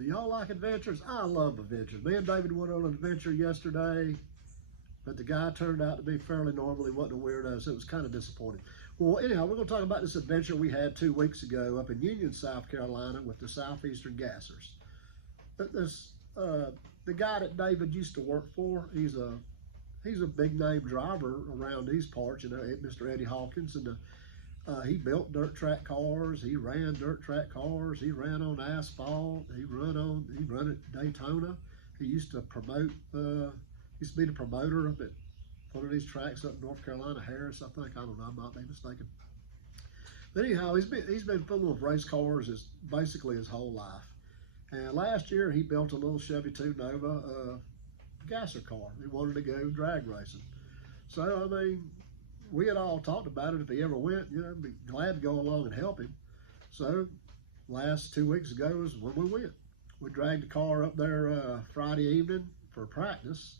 Do y'all like adventures? I love adventures. Me and David went on an adventure yesterday, but the guy turned out to be fairly normal. He wasn't a weirdo, so it was kind of disappointing. Well, anyhow, we're going to talk about this adventure we had 2 weeks ago up in Union, South Carolina with the Southeastern gassers. The guy that David used to work for, he's a big name driver around these parts, you know, Mr. Eddie Hawkins, and he built dirt track cars. He ran dirt track cars. He ran on asphalt. He run at Daytona. He used to promote. Used to be the promoter up at one of these tracks up in North Carolina, Harris, I think. I don't know. I might be mistaken. But anyhow, he's been fooling with race cars basically his whole life. And last year he built a little Chevy 2 Nova gasser car. He wanted to go drag racing. So I mean, we had all talked about it. If he ever went, you know, be glad to go along and help him. So last 2 weeks ago is when we went. We dragged the car up there Friday evening for practice.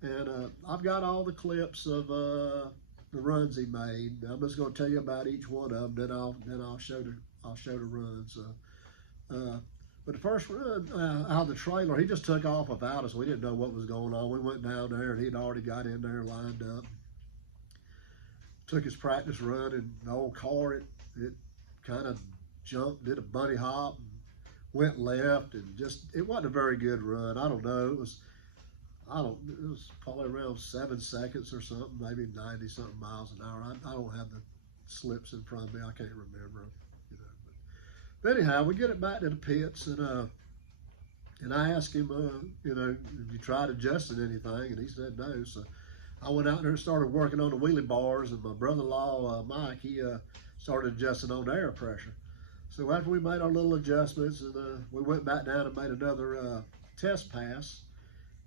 And I've got all the clips of the runs he made. I'm just going to tell you about each one of them. Then I'll show the runs. But the first run out of the trailer, he just took off without us. We didn't know what was going on. We went down there, and he'd already got in there, lined up. Took his practice run, and the old car, it kind of jumped, did a bunny hop, and went left, and it wasn't a very good run. I don't know. It was probably around 7 seconds or something, maybe 90 something miles an hour. I don't have the slips in front of me. I can't remember, you know. But anyhow, we get it back to the pits, and I asked him, you know, have you tried adjusting anything? And he said no. So I went out there and started working on the wheelie bars, and my brother-in-law, Mike, he started adjusting on the air pressure. So after we made our little adjustments, and we went back down and made another test pass.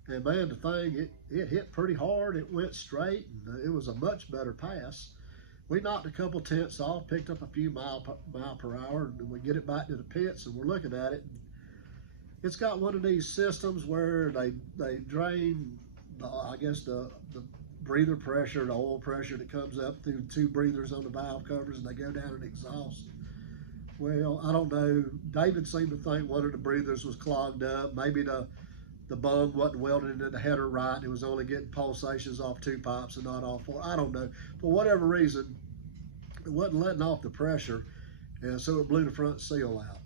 And man, the thing, it hit pretty hard. It went straight, and it was a much better pass. We knocked a couple tenths off, picked up a few mile per hour, and we get it back to the pits, and we're looking at it. It's got one of these systems where they drain, I guess, the breather pressure, the oil pressure that comes up through 2 breathers on the valve covers, and they go down and exhaust. Well, I don't know. David seemed to think one of the breathers was clogged up. Maybe the bung wasn't welded into the header right. It was only getting pulsations off 2 pipes and not all 4. I don't know. For whatever reason, it wasn't letting off the pressure, and so it blew the front seal out.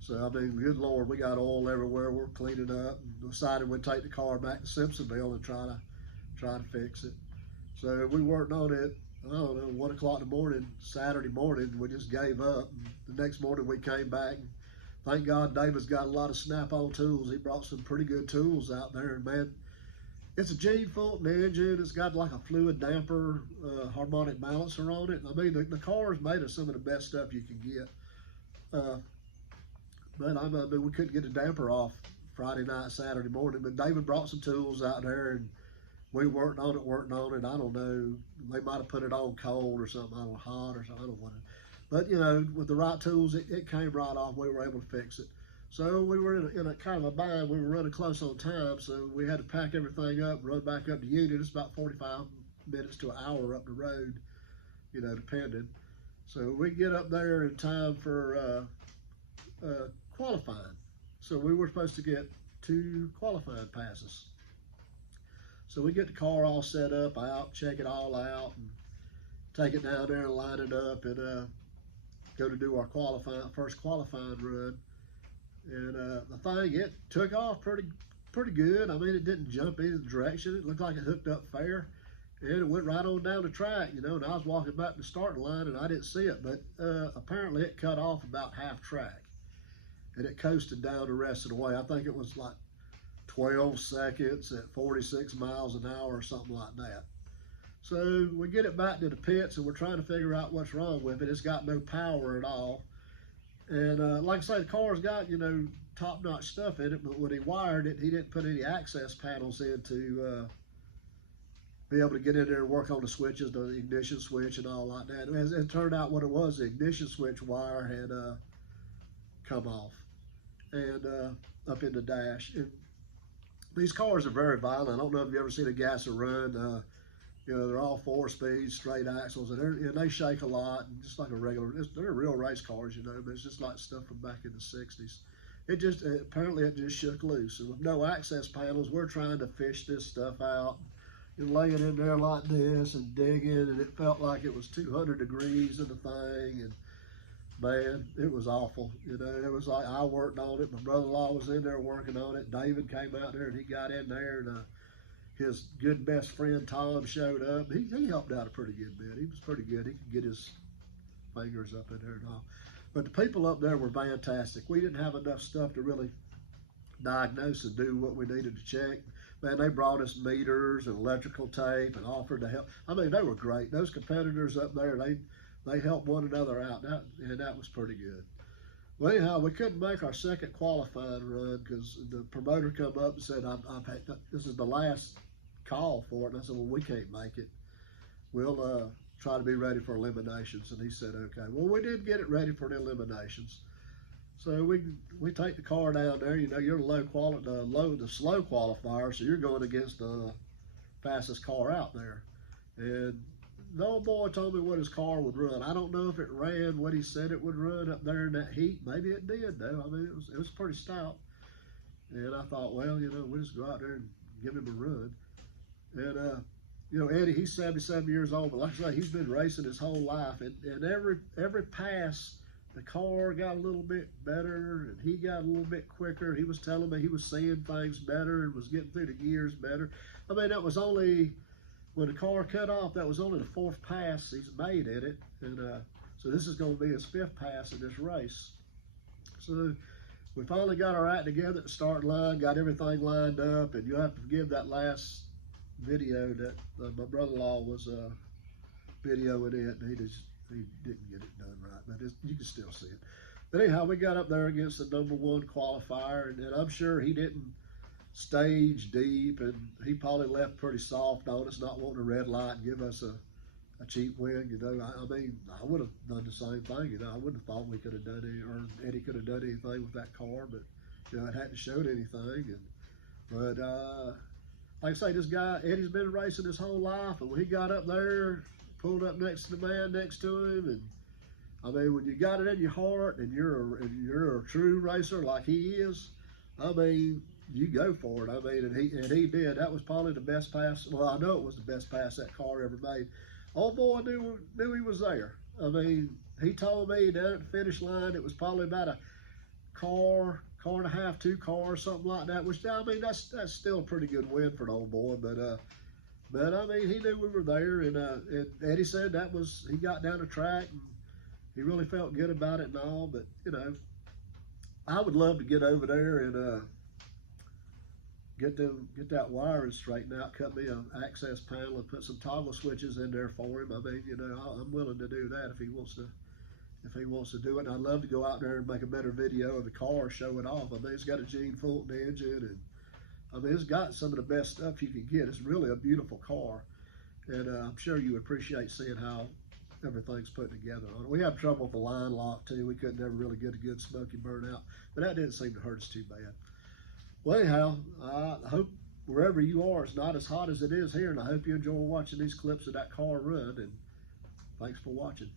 So, I mean, good Lord, we got oil everywhere. We're cleaning up, and decided we'd take the car back to Simpsonville and try to fix it. So we worked on it, I don't know, 1 o'clock in the morning, Saturday morning. We just gave up. The next morning we came back. Thank God David's got a lot of snap-on tools. He brought some pretty good tools out there, and man, it's a Gene Fulton engine. It's got like a fluid damper, harmonic balancer on it. I mean, the car is made of some of the best stuff you can get. But I mean, we couldn't get the damper off Friday night, Saturday morning, but David brought some tools out there, and we worked on it. I don't know, they might have put it on cold or something, I don't know, hot or something, I don't know. But, you know, with the right tools, it came right off. We were able to fix it. So we were in a kind of a bind. We were running close on time, so we had to pack everything up, run back up to Union. It's about 45 minutes to an hour up the road, you know, depending. So we get up there in time for qualifying. So we were supposed to get 2 qualifying passes. So we get the car all set up, out, check it all out, and take it down there and line it up, and go to do our first qualifying run. And the thing, it took off pretty good. I mean, it didn't jump either direction. It looked like it hooked up fair, and it went right on down the track, you know. And I was walking back to the starting line, and I didn't see it, but apparently it cut off about half track, and it coasted down the rest of the way. I think it was like 12 seconds at 46 miles an hour or something like that. So we get it back to the pits, and we're trying to figure out what's wrong with it. It's got no power at all. And like I say, the car's got, you know, top-notch stuff in it, but when he wired it, he didn't put any access panels in to be able to get in there and work on the switches, the ignition switch and all like that. And it turned out what it was, the ignition switch wire had come off and up in the dash. And these cars are very violent. I don't know if you've ever seen a gasser run. You know, they're all 4-speed, straight axles, and they shake a lot, and just like a regular, they're real race cars, you know, but it's just like stuff from back in the 60s. apparently it just shook loose. And with no access panels, we're trying to fish this stuff out and lay it in there like this and digging, and it felt like it was 200 degrees in the thing, and man, it was awful. You know, it was like I worked on it. My brother-in-law was in there working on it. David came out there and he got in there, and his good best friend Tom showed up. He helped out a pretty good bit. He was pretty good. He could get his fingers up in there and all. But the people up there were fantastic. We didn't have enough stuff to really diagnose and do what we needed to check. Man, they brought us meters and electrical tape and offered to help. I mean, they were great. Those competitors up there, they helped one another out, and that was pretty good. Well, anyhow, we couldn't make our second qualifying run because the promoter come up and said, this is the last call for it. And I said, well, we can't make it. We'll try to be ready for eliminations. And he said, okay. Well, we did get it ready for the eliminations. So we take the car down there. You know, you're the slow qualifier, so you're going against the fastest car out there. And the old boy told me what his car would run. I don't know if it ran what he said it would run up there in that heat. Maybe it did, though. I mean, it was pretty stout. And I thought, well, you know, we'll just go out there and give him a run. And you know, Eddie, he's 77 years old, but like I say, he's been racing his whole life. And every pass, the car got a little bit better, and he got a little bit quicker. He was telling me he was seeing things better and was getting through the gears better. I mean, that was only, when the car cut off, that was only the fourth pass he's made in it. And so this is going to be his fifth pass in this race. So we finally got our act together at the start line, got everything lined up, and you'll have to forgive that last video that my brother-in-law was videoing it, and he didn't get it done right, but you can still see it. But anyhow, we got up there against the #1 qualifier, and I'm sure he didn't stage deep, and he probably left pretty soft on us, not wanting a red light and give us a cheap win. You know, I mean, I would have done the same thing. You know, I wouldn't have thought we could have done it, or Eddie could have done anything with that car, but you know, it hadn't showed anything. But like I say, this guy Eddie's been racing his whole life, and when he got up there, pulled up next to the man next to him, and I mean, when you got it in your heart and you're a true racer like he is, I mean, you go for it. I mean, and he did. That was probably the best pass. Well, I know it was the best pass that car ever made. Old boy knew he was there. I mean, he told me down at the finish line it was probably about a car and a half, 2 cars, something like that. Which, I mean, that's still a pretty good win for an old boy. But I mean, he knew we were there, and Eddie said he got down the track and he really felt good about it and all. But you know, I would love to get over there and get that wiring straightened out, cut me an access panel, and put some toggle switches in there for him. I mean, you know, I'm willing to do that if he wants to do it. And I'd love to go out there and make a better video of the car, show it off. I mean, it's got a Gene Fulton engine, and I mean, it's got some of the best stuff you can get. It's really a beautiful car, and I'm sure you appreciate seeing how everything's put together on it. We had trouble with the line lock too. We couldn't ever really get a good smoky burn out, but that didn't seem to hurt us too bad. Well, anyhow, I hope wherever you are, it's not as hot as it is here, and I hope you enjoy watching these clips of that car run, and thanks for watching.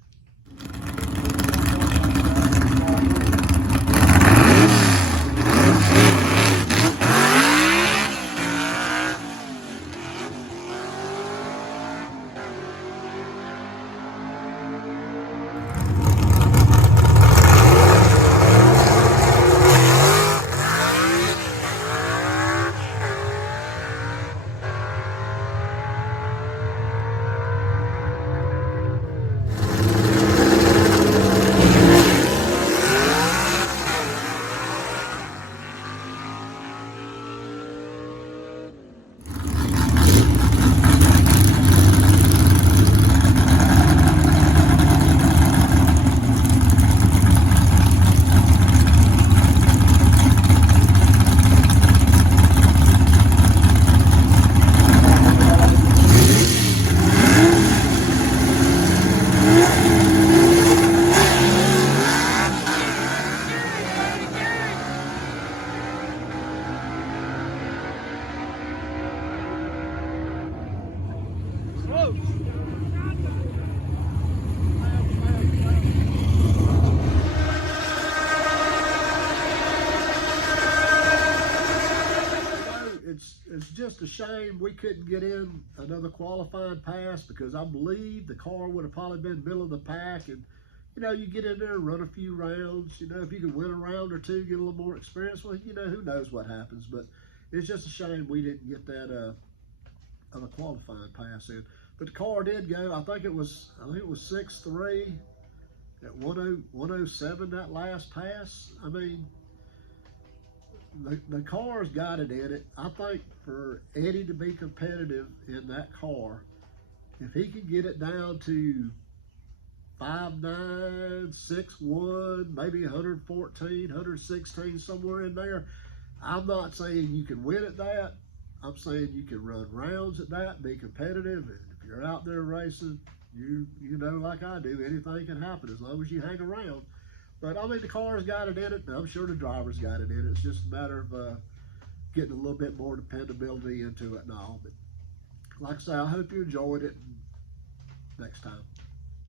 just a shame we couldn't get in another qualifying pass, because I believe the car would have probably been middle of the pack. And you know, you get in there and run a few rounds. You know, if you could win a round or two, get a little more experience, well, you know, who knows what happens. But it's just a shame we didn't get that other qualifying pass in. But the car did go. I think it was 6.3 at 107 that last pass. I mean, the car's got it in it. I think for Eddie to be competitive in that car, if he can get it down to 5.9, 6.1, maybe 114, 116, somewhere in there, I'm not saying you can win at that. I'm saying you can run rounds at that, be competitive, and if you're out there racing, you know, like I do, anything can happen as long as you hang around. But I mean, the car's got it in it, and I'm sure the driver's got it in it. It's just a matter of getting a little bit more dependability into it and all. But like I say, I hope you enjoyed it. Next time.